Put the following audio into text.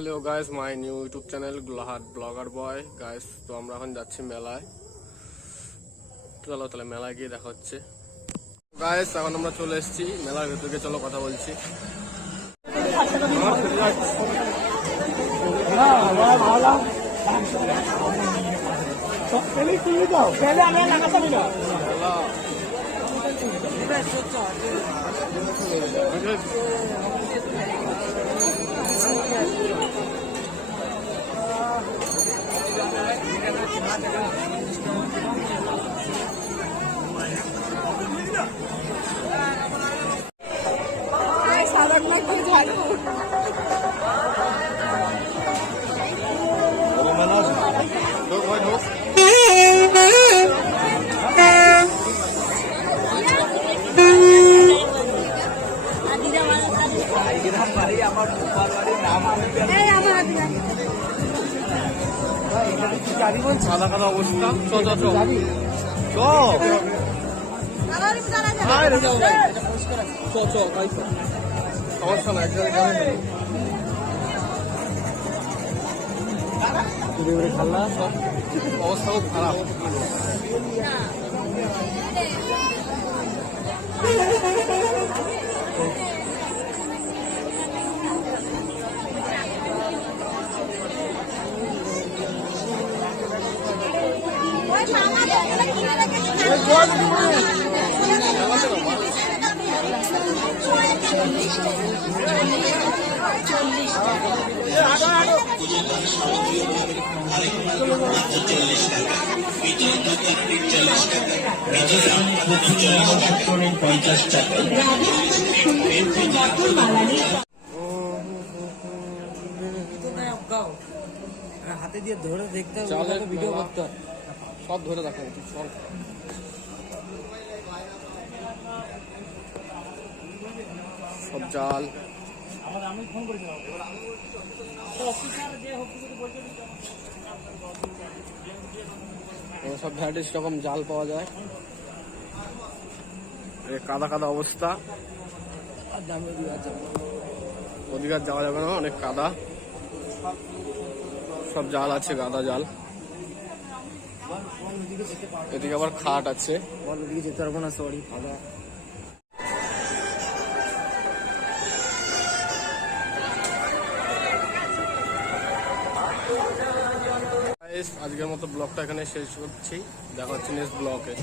Hello guys, my new YouTube channel Golahat blogger boy guys. তো আমরা এখন যাচ্ছি মেলায়। চলো তাহলে মেলায় গিয়ে দেখা হচ্ছে গাইস। এখন আমরা চলে এসেছি মেলার ভেতরে, চলো কথা বলছি। কাদা কাদা অবস্থা, সমস্যা না, অবস্থা খুব খারাপ। হাতে দিয়ে ধরে দেখতে হবে, ভিডিও করতে হবে, সব ধরে দেখো সব জাল। সব ভ্যারাইটিস রকম জাল পাওয়া যায়। কাদা কাদা অবস্থা, ওদিকে আর যাওয়া যাবে না, অনেক কাদা। সব জাল আছে, গাদা জাল। এদিকে আবার খাট আছে। ওদিকে যেতে পারবো না, সরি কাদা। আজকের মতো ব্লগটা এখানে শেষ করছি, দেখা হচ্ছে নেক্সট ব্লগে।